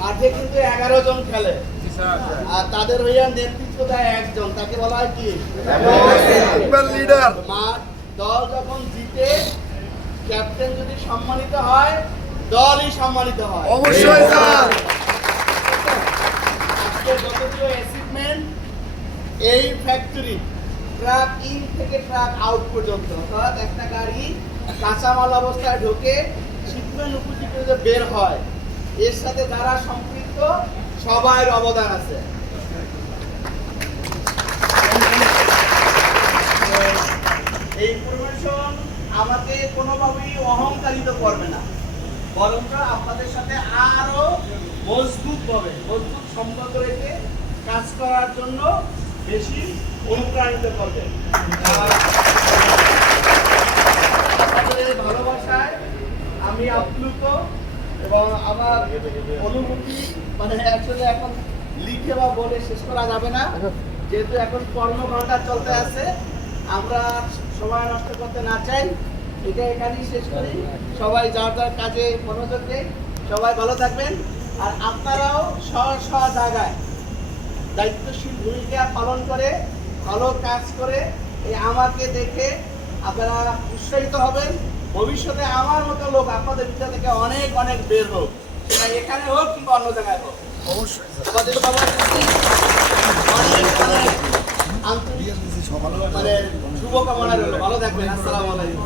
মাঠে কিন্তু 11 জন খেলে, আর তাদের হইয়া নেতৃত্ব দেয় একজন, তাকে বলা হয় কি লিডার। মাঠ দল যখন জিতে, ক্যাপ্টেন যদি সম্মানিত হয়, দলই সম্মানিত হয়। অবশ্যই স্যার। আজকের যতগুলো অ্যাচিভমেন্ট, এই ফ্যাক্টরি ট্রাক ইন থেকে ট্রাক আউট পর্যন্ত, অর্থাৎ একটা গাড়ি কাঁচামাল অবস্থায় ঢোকে শিপমেন্ট উপযুক্ত যে বের হয়, এর সাথে যারা সম্পৃক্ত সবার অবদান আছে। এই ইনফরমেশন আমাকে কোনোভাবেই অহংকারিত করবে না, বরং আপনাদের সাথে আরো মজবুত সম্পর্ক রেখে কাজ করার জন্য বেশি অনুপ্রাণিত করবে। আপনাদের ভালোবাসায় আমি আপ্লুত এবং আমার অনুভূতি আসলে এখন লিখে বা বলে শেষ করা যাবে না, যেহেতু এখন কর্মঘণ্টা চলতে আছে। আমরা সময় নষ্ট করতে না চাই, এটা এখানেই শেষ করি। সবাই যার যার কাজে মনোযোগ দেয়। সবাই ভালো থাকবেন, আর আপনারাও স্ব জায়গায় দায়িত্বশীল ভূমিকা পালন করে ভালো কাজ করে এই আমাকে দেখে আপনারা উৎসাহিত হবেন। ভবিষ্যতে আমার মতো লোক আপনাদের ভিতর থেকে অনেক অনেক বের হোক, সেটা এখানে হোক কিংবা অন্য জায়গায় হোক। অবশ্যই আমাদের সবার অনেক অনেক আন্তরিক শুভকামনা রইল। ভালো থাকবেন। আসসালামু আলাইকুম।